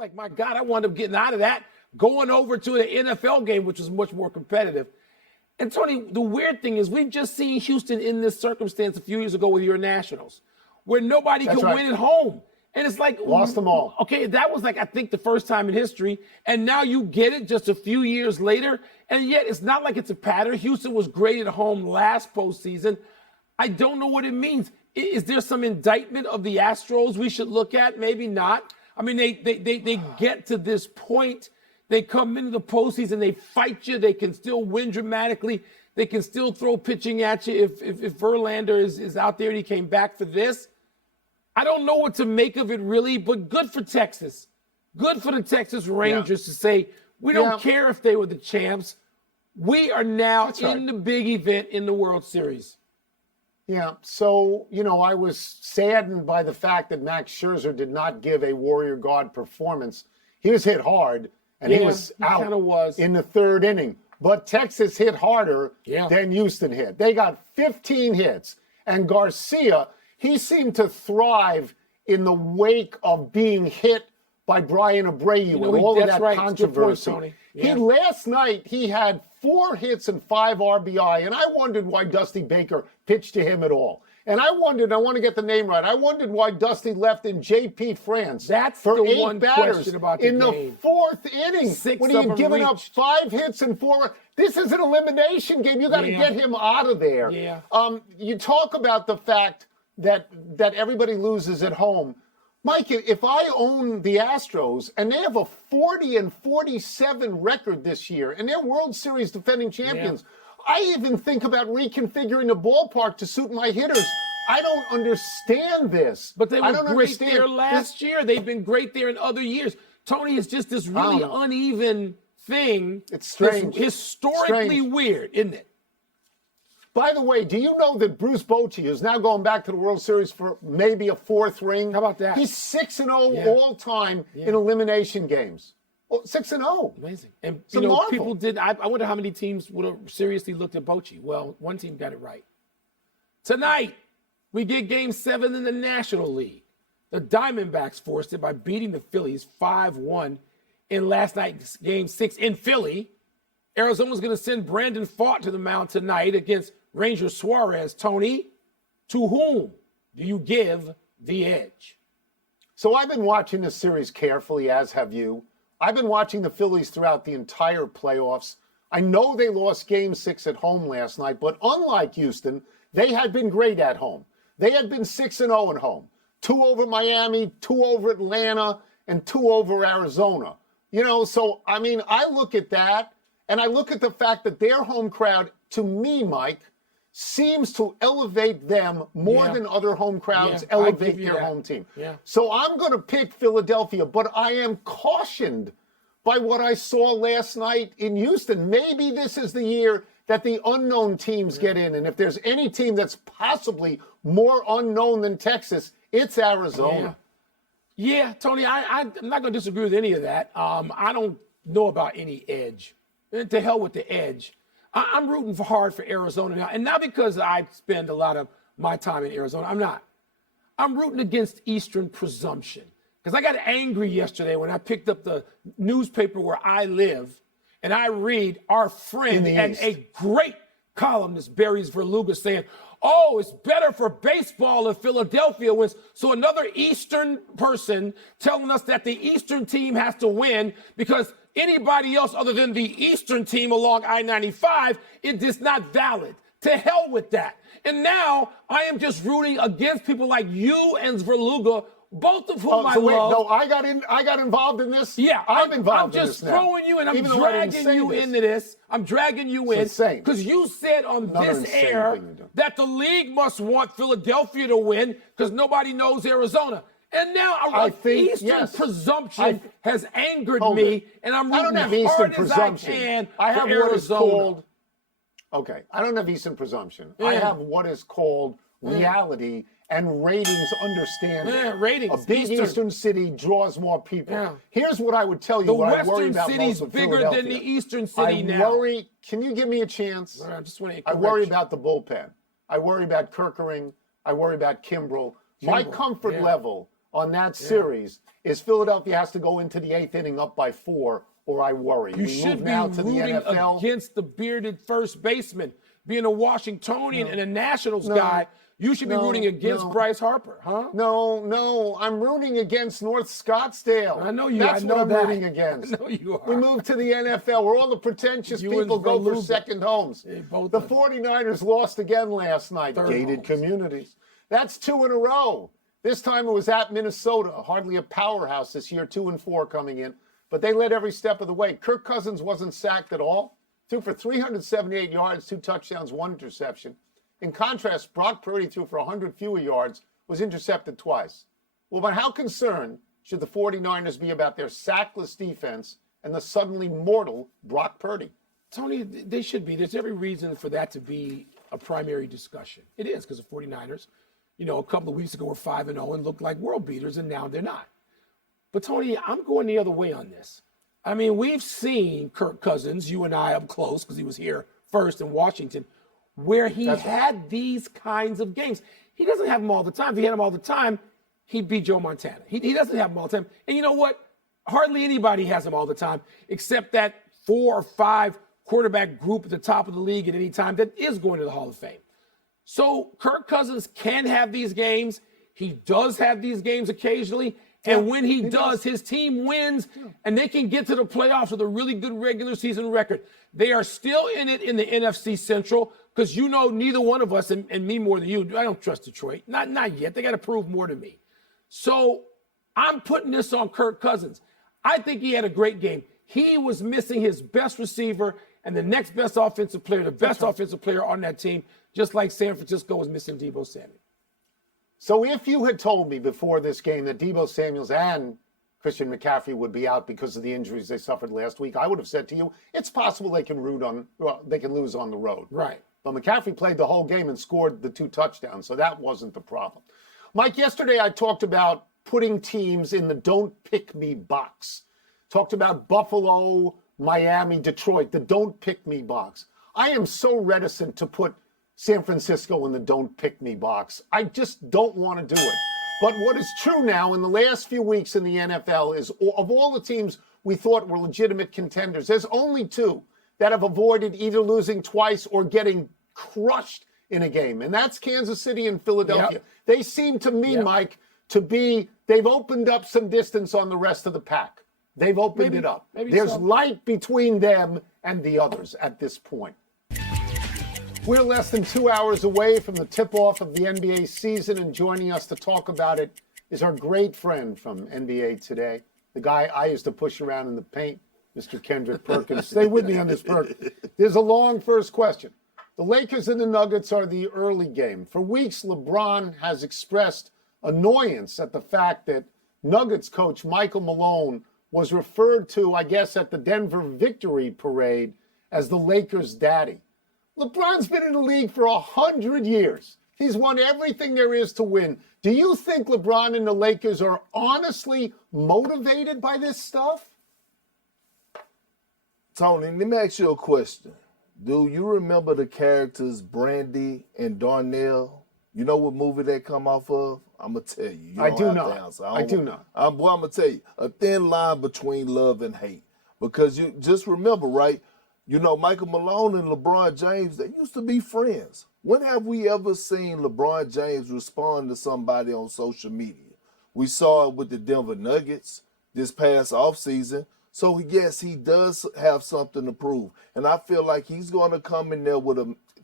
like, my God, I wound up getting out of that, going over to the NFL game, which was much more competitive. And Tony, the weird thing is we've just seen Houston in this circumstance a few years ago with your Nationals, where nobody could win at home. And it's like, lost them all. Okay, that was like, I think, the first time in history. And now you get it just a few years later. And yet it's not like it's a pattern. Houston was great at home last postseason. I don't know what it means. Is there some indictment of the Astros we should look at? Maybe not. I mean, they get to this point. They come into the postseason, they fight you. They can still win dramatically. They can still throw pitching at you if Verlander is out there and he came back for this. I don't know what to make of it really, but good for Texas. Good for the Texas Rangers to say, we don't care if they were the champs. We are now in the big event in the World Series. Yeah, so, I was saddened by the fact that Max Scherzer did not give a Warrior God performance. He was hit hard, and he was out in the third inning. But Texas hit harder than Houston hit. They got 15 hits. And Garcia, he seemed to thrive in the wake of being hit by Brian Abreu with all of that controversy. Point, Last night, he had 4 hits and 5 RBI, and I wondered why Dusty Baker pitched to him at all. And I want to get the name right, I wondered why Dusty left in J.P. France for 8 batters in the 4th inning when he had given up 5 hits and 4. This is an elimination game. You got to get him out of there. You talk about the fact that everybody loses at home. Mike, if I own the Astros and they have a 40-47 record this year and they're World Series defending champions, I even think about reconfiguring the ballpark to suit my hitters. I don't understand this. But they were great there last year. They've been great there in other years. Tony, it's just this really uneven thing. It's strange. It's historically weird, isn't it? By the way, do you know that Bruce Bochy is now going back to the World Series for maybe a 4th ring? How about that? He's 6-0 all time in elimination games. Well, 6-0. Amazing. And it's a marvel. People did. I wonder how many teams would have seriously looked at Bochy. Well, one team got it right. Tonight, we get Game 7 in the National League. The Diamondbacks forced it by beating the Phillies 5-1 in last night's Game 6 in Philly. Arizona's going to send Brandon Pfaadt to the mound tonight against Ranger Suarez. Tony, to whom do you give the edge? So I've been watching this series carefully, as have you. I've been watching the Phillies throughout the entire playoffs. I know they lost Game 6 at home last night, but unlike Houston, they had been great at home. They had been 6-0 at home. 2 over Miami, 2 over Atlanta, and 2 over Arizona. So, I look at that, and I look at the fact that their home crowd, to me, Mike, seems to elevate them more than other home crowds elevate their home team. So I'm going to pick Philadelphia, but I am cautioned by what I saw last night in Houston. Maybe this is the year that the unknown teams get in. And if there's any team that's possibly more unknown than Texas, it's Arizona. Yeah, Tony, I'm not going to disagree with any of that. I don't know about any edge. And to hell with the edge. I'm rooting hard for Arizona now. And not because I spend a lot of my time in Arizona. I'm not. I'm rooting against Eastern presumption. Because I got angry yesterday when I picked up the newspaper where I live and I read our friend and a great columnist, Barry's Verluga, saying, oh, it's better for baseball if Philadelphia wins. So another Eastern person telling us that the Eastern team has to win because anybody else other than the Eastern team along I-95, it is not valid. To hell with that. And now I am just rooting against people like you and Verluga, both of whom I love. No, I got involved in this. Yeah, I'm involved in this now. I'm just throwing you in. I'm dragging you into this. I'm dragging you in because you said on this air that the league must want Philadelphia to win because nobody knows Arizona. And now Eastern presumption has angered me, and I'm rooting as hard as I can for Arizona. I don't have Eastern presumption. I have what is called reality and ratings understanding. Ratings. A big Eastern city draws more people. Here's what I would tell you. The what I worry Western about city's most bigger than the Eastern city now. Can you give me a chance? I just want to I worry about the bullpen. I worry about Kirkering. I worry about Kimbrel. My comfort level on that series is Philadelphia has to go into the 8th inning up by 4, or I worry. You We should move be now to the rooting NFL. against the bearded first baseman. Being a Washingtonian and a Nationals guy, you should be rooting against Bryce Harper, huh? No, I'm rooting against North Scottsdale. I know you. That's I know what I'm that. rooting against. I know you are. We move to the NFL where all the pretentious You and people go for Verluga. second homes. both The of them. 49ers lost again last night. Third Gated homes. communities. That's 2 in a row. This time it was at Minnesota. Hardly a powerhouse this year, 2-4 coming in. But they led every step of the way. Kirk Cousins wasn't sacked at all. Threw for 378 yards, 2 touchdowns, 1 interception. In contrast, Brock Purdy threw for 100 fewer yards, was intercepted twice. Well, but how concerned should the 49ers be about their sackless defense and the suddenly mortal Brock Purdy? Tony, they should be. There's every reason for that to be a primary discussion. It is because the 49ers, a couple of weeks ago were 5-0 and looked like world beaters, and now they're not. But, Tony, I'm going the other way on this. I mean, we've seen Kirk Cousins, you and I up close because he was here first in Washington, where he had these kinds of games. He doesn't have them all the time. If he had them all the time, he'd beat Joe Montana. He doesn't have them all the time. And you know what? Hardly anybody has them all the time, except that 4 or 5 quarterback group at the top of the league at any time that is going to the Hall of Fame. So Kirk Cousins can have these games. He does have these games occasionally. And when he does, his team wins, and they can get to the playoffs with a really good regular season record. They are still in it in the NFC Central because neither one of us, and me more than you, I don't trust Detroit. Not yet. They got to prove more to me. So I'm putting this on Kirk Cousins. I think he had a great game. He was missing his best receiver and the next best offensive player, the best offensive player on that team, just like San Francisco was missing Deebo Samuel. So if you had told me before this game that Deebo Samuels and Christian McCaffrey would be out because of the injuries they suffered last week, I would have said to you, it's possible they can lose on the road. Right. But McCaffrey played the whole game and scored the 2 touchdowns, so that wasn't the problem. Mike, yesterday I talked about putting teams in the don't pick me box. Talked about Buffalo, Miami, Detroit, the don't pick me box. I am so reticent to put San Francisco in the don't pick me box. I just don't want to do it. But what is true now in the last few weeks in the NFL is of all the teams we thought were legitimate contenders, there's only 2 that have avoided either losing twice or getting crushed in a game. And that's Kansas City and Philadelphia. Yep. They seem to me, Mike, they've opened up some distance on the rest of the pack. They've opened it up. There's light between them and the others at this point. We're less than 2 hours away from the tip-off of the NBA season, and joining us to talk about it is our great friend from NBA Today, the guy I used to push around in the paint, Mr. Kendrick Perkins. Stay with me on this, Perk. There's a long first question. The Lakers and the Nuggets are the early game. For weeks, LeBron has expressed annoyance at the fact that Nuggets coach Michael Malone was referred to, I guess, at the Denver Victory Parade as the Lakers' daddy. LeBron's been in the league for 100 years. He's won everything there is to win. Do you think LeBron and the Lakers are honestly motivated by this stuff? Tony, let me ask you a question. Do you remember the characters Brandy and Darnell? You know what movie they come off of? I'm going to tell you. I do not. I do not. I'm going to tell you. A thin line between love and hate. Because you just remember, right? Michael Malone and LeBron James, they used to be friends. When have we ever seen LeBron James respond to somebody on social media? We saw it with the Denver Nuggets this past offseason. So, yes, he does have something to prove. And I feel like he's going to come in there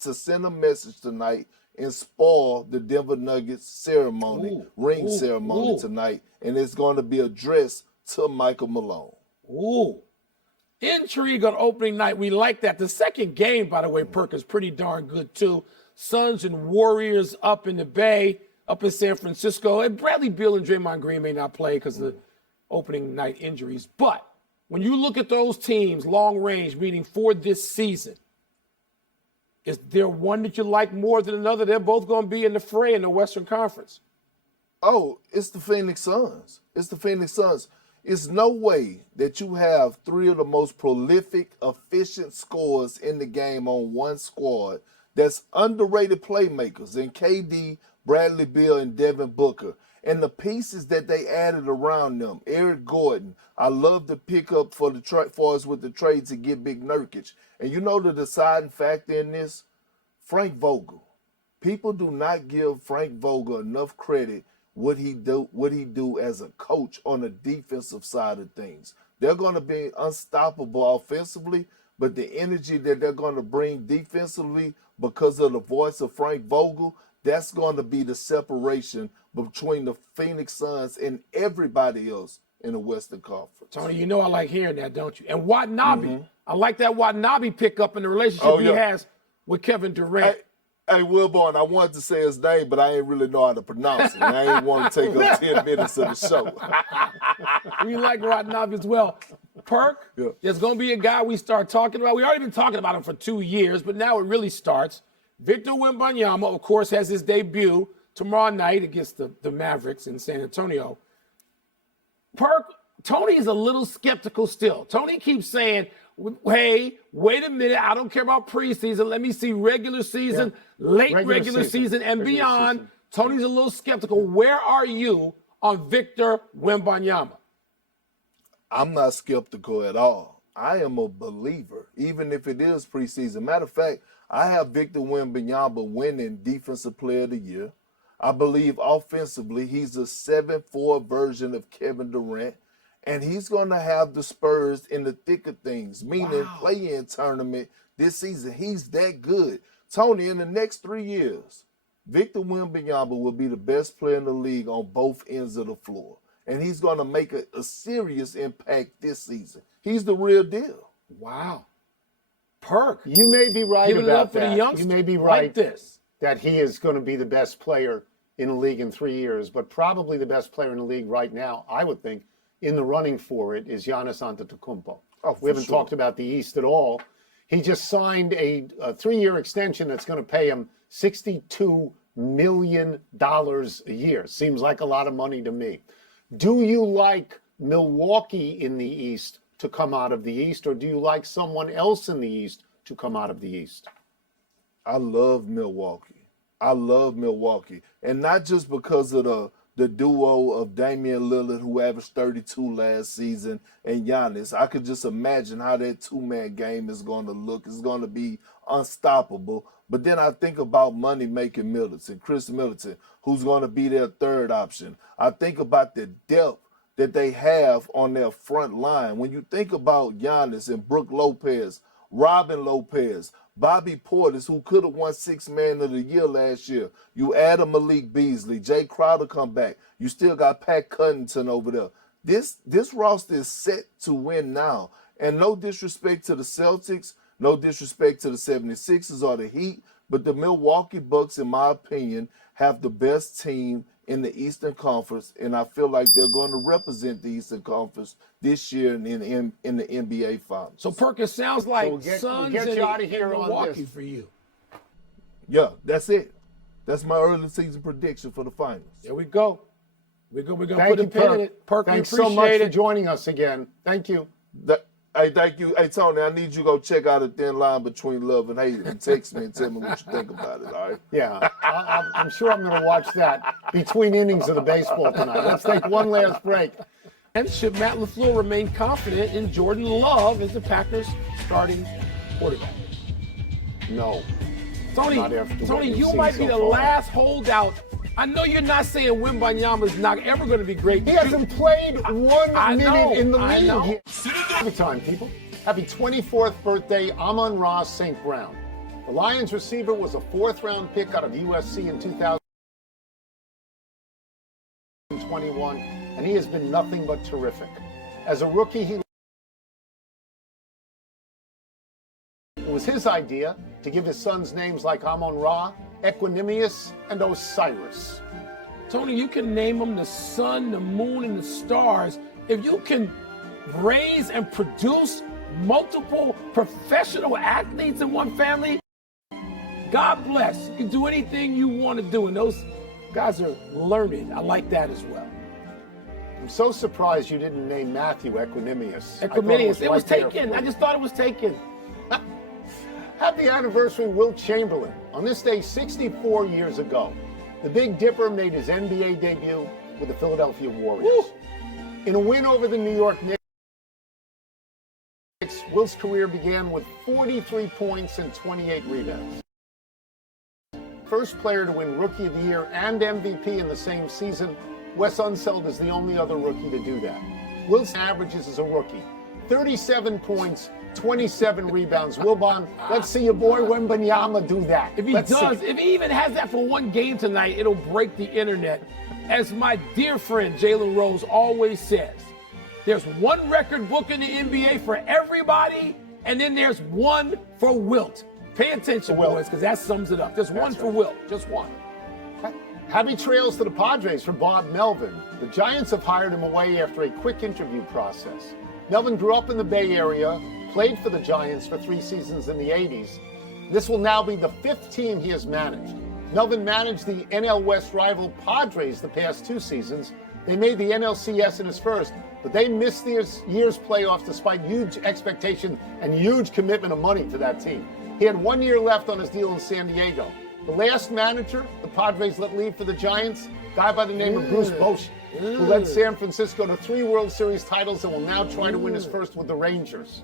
to send a message tonight and spoil the Denver Nuggets ceremony, ring ceremony tonight. And it's going to be addressed to Michael Malone. Ooh. Intrigue on opening night. We like that. The second game, by the way, Perk, is pretty darn good, too. Suns and Warriors up in the Bay, up in San Francisco. And Bradley Beal and Draymond Green may not play because of the opening night injuries. But when you look at those teams, long range, meaning for this season, is there one that you like more than another? They're both going to be in the fray in the Western Conference. Oh, it's the Phoenix Suns. It's the Phoenix Suns. It's no way that you have 3 of the most prolific, efficient scorers in the game on one squad that's underrated playmakers in KD, Bradley Beal, and Devin Booker. And the pieces that they added around them, Eric Gordon, I love the pickup for us with the trade to get Big Nurkic. And you know the deciding factor in this? Frank Vogel. People do not give Frank Vogel enough credit what he do as a coach on the defensive side of things. They're going to be unstoppable offensively, but the energy that they're going to bring defensively because of the voice of Frank Vogel, that's going to be the separation between the Phoenix Suns and everybody else in the Western Conference. Tony, you know I like hearing that, don't you? And Watanabe, I like that Watanabe pickup in the relationship he has with Kevin Durant. Hey, Wilborn, I wanted to say his name, but I ain't really know how to pronounce it. And I ain't want to take up 10 minutes of the show. We like Watanabe as well. Perk, there's going to be a guy we start talking about. We've already been talking about him for 2 years, but now it really starts. Victor Wembanyama, of course, has his debut tomorrow night against the Mavericks in San Antonio. Perk, Tony is a little skeptical still. Tony keeps saying, hey, wait a minute, I don't care about preseason. Let me see regular season, late regular season, and beyond. Season. Tony's a little skeptical. Where are you on Victor Wembanyama? I'm not skeptical at all. I am a believer, even if it is preseason. Matter of fact, I have Victor Wembanyama winning Defensive Player of the Year. I believe offensively, he's a 7-4 version of Kevin Durant. And he's going to have the Spurs in the thick of things, meaning play-in tournament this season. He's that good. Tony, in the next 3 years, Victor Wembanyama will be the best player in the league on both ends of the floor. And he's going to make a serious impact this season. He's the real deal. Wow. Perk. You may be right about that. You may be right this. That he is going to be the best player in the league in 3 years, but probably the best player in the league right now, I would think, in the running for it is Giannis Antetokounmpo. We haven't talked about the East at all. He just signed a 3-year extension that's going to pay him $62 million a year. Seems like a lot of money to me. Do you like Milwaukee in the East to come out of the East, or do you like someone else in the East to come out of the East? I love Milwaukee. And not just because of the duo of Damian Lillard, who averaged 32 last season, and Giannis. I could just imagine how that two-man game is going to look. It's going to be unstoppable. But then I think about money-making Middleton, Chris Middleton, who's going to be their third option. I think about the depth that they have on their front line. When you think about Giannis and Brook Lopez, Robin Lopez, Bobby Portis, who could have won Sixth Man of the Year last year. You add a Malik Beasley, Jay Crowder come back. You still got Pat Connaughton over there. This roster is set to win now. And no disrespect to the Celtics, no disrespect to the 76ers or the Heat, but the Milwaukee Bucks, in my opinion, have the best team in the Eastern Conference, and I feel like they're going to represent the Eastern Conference this year in the NBA Finals. So, Perkins, sounds like Suns get you out of here on Milwaukee this. for you. Yeah, that's it. That's my early season prediction for the Finals. There we go. We're going to Thank put a you, pin in Perk. it. Perk, Thanks we so appreciate much for it. joining us again. Thank you. Hey, thank you. Hey, Tony, I need you to go check out A Thin Line Between Love and Hate and text me and tell me what you think about it, all right? Yeah, I'm sure I'm going to watch that between innings of the baseball tonight. Let's take one last break. And should Matt LaFleur remain confident in Jordan Love as the Packers' starting quarterback? No. Tony, you might be the last holdout. I know you're not saying Wembanyama's not ever going to be great. He hasn't played 1 minute in the league. Happy time, people. Happy 24th birthday, Amon-Ra St. Brown. The Lions receiver was a 4th-round pick out of USC in 2021, and he has been nothing but terrific. As a rookie, it was his idea to give his sons names like Amon-Ra, Equanimous, and Osiris. Tony, you can name them the sun, the moon, and the stars. If you can raise and produce multiple professional athletes in one family, God bless. You can do anything you want to do, and those guys are learned. I like that as well. I'm so surprised you didn't name Matthew Equanimous. Equanimous. It was taken. I just thought it was taken. Happy anniversary, Wilt Chamberlain. On this day 64 years ago, the Big Dipper made his NBA debut with the Philadelphia Warriors. In a win over the New York Knicks, Wilt's career began with 43 points and 28 rebounds. First player to win Rookie of the Year and MVP in the same season, Wes Unseld is the only other rookie to do that. Wilt's averages as a rookie, 37 points, 27 rebounds. Wilbon, let's see your boy Wembanyama do that. If he if he even has that for one game tonight, it'll break the internet. As my dear friend Jalen Rose always says, there's one record book in the NBA for everybody, and then there's one for Wilt. Pay attention, boys, because that sums it up. There's one for Wilt, just one. Happy trails to the Padres for Bob Melvin. The Giants have hired him away after a quick interview process. Melvin grew up in the Bay Area, played for the Giants for 3 seasons in the 80s. This will now be the 5th team he has managed. Melvin managed the NL West rival Padres the past 2 seasons. They made the NLCS in his first, but they missed this year's playoffs despite huge expectation and huge commitment of money to that team. He had 1 year left on his deal in San Diego. The last manager the Padres let leave for the Giants, a guy by the name of Bruce Bochy, who led San Francisco to 3 World Series titles and will now try to win his first with the Rangers.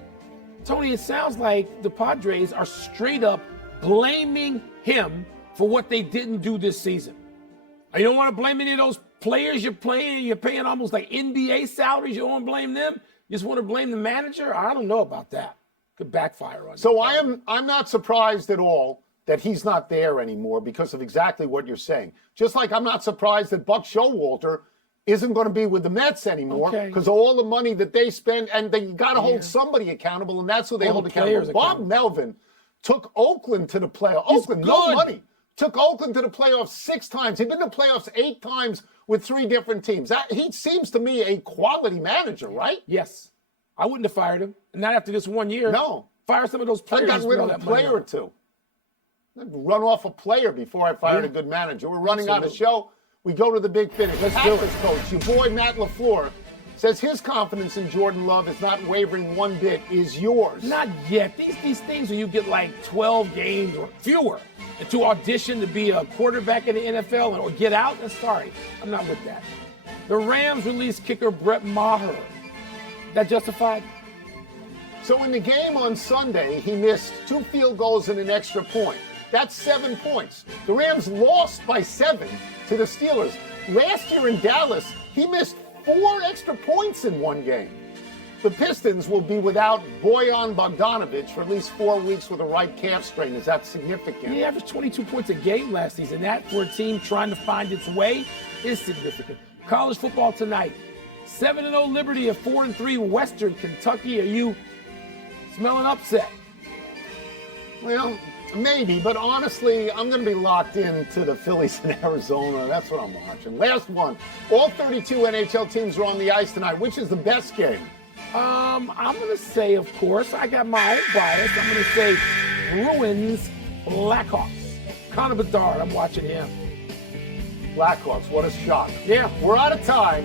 Tony, it sounds like the Padres are straight up blaming him for what they didn't do this season. You don't want to blame any of those players you're paying almost like NBA salaries. You don't want to blame them. You just want to blame the manager? I don't know about that. Could backfire on you. So I'm not surprised at all that he's not there anymore because of exactly what you're saying. Just like I'm not surprised that Buck Showalter isn't going to be with the Mets anymore because of all the money that they spend, and they got to hold somebody accountable, and that's who they hold accountable. Bob Melvin took Oakland to the playoffs. Oakland, no money. Took Oakland to the playoffs 6 times. He'd been to the playoffs 8 times with 3 different teams. He seems to me a quality manager, right? Yes. I wouldn't have fired him. And not after this 1 year. No. Fire some of those players. I got rid of a player or 2. I'd run off a player before I fired a good manager. We're running out of show. We go to the big finish. Packers coach, your boy Matt LaFleur, says his confidence in Jordan Love is not wavering one bit. Is yours? Not yet. These things where you get like 12 games or fewer to audition to be a quarterback in the NFL or get out, sorry, I'm not with that. The Rams released kicker Brett Maher. That justified? So in the game on Sunday, he missed 2 field goals and an extra point. That's 7 points. The Rams lost by 7 to the Steelers. Last year in Dallas, he missed 4 extra points in one game. The Pistons will be without Bojan Bogdanovic for at least 4 weeks with a right calf strain. Is that significant? He averaged 22 points a game last season. That, for a team trying to find its way, is significant. College football tonight. 7-0 Liberty at 4-3 Western Kentucky. Are you smelling upset? Well, maybe, but honestly, I'm going to be locked into the Phillies in Arizona. That's what I'm watching. Last one. All 32 NHL teams are on the ice tonight. Which is the best game? I'm going to say, of course, I got my own bias. I'm going to say Bruins Blackhawks. Connor Bedard, I'm watching him. Blackhawks, what a shock. Yeah. We're out of time.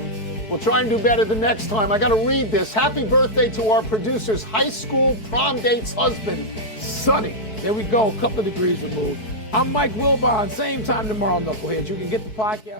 We'll try and do better the next time. I got to read this. Happy birthday to our producer's high school prom date's husband, Sonny. There we go, a couple of degrees removed. I'm Mike Wilbon, same time tomorrow, Knuckleheads. You can get the podcast.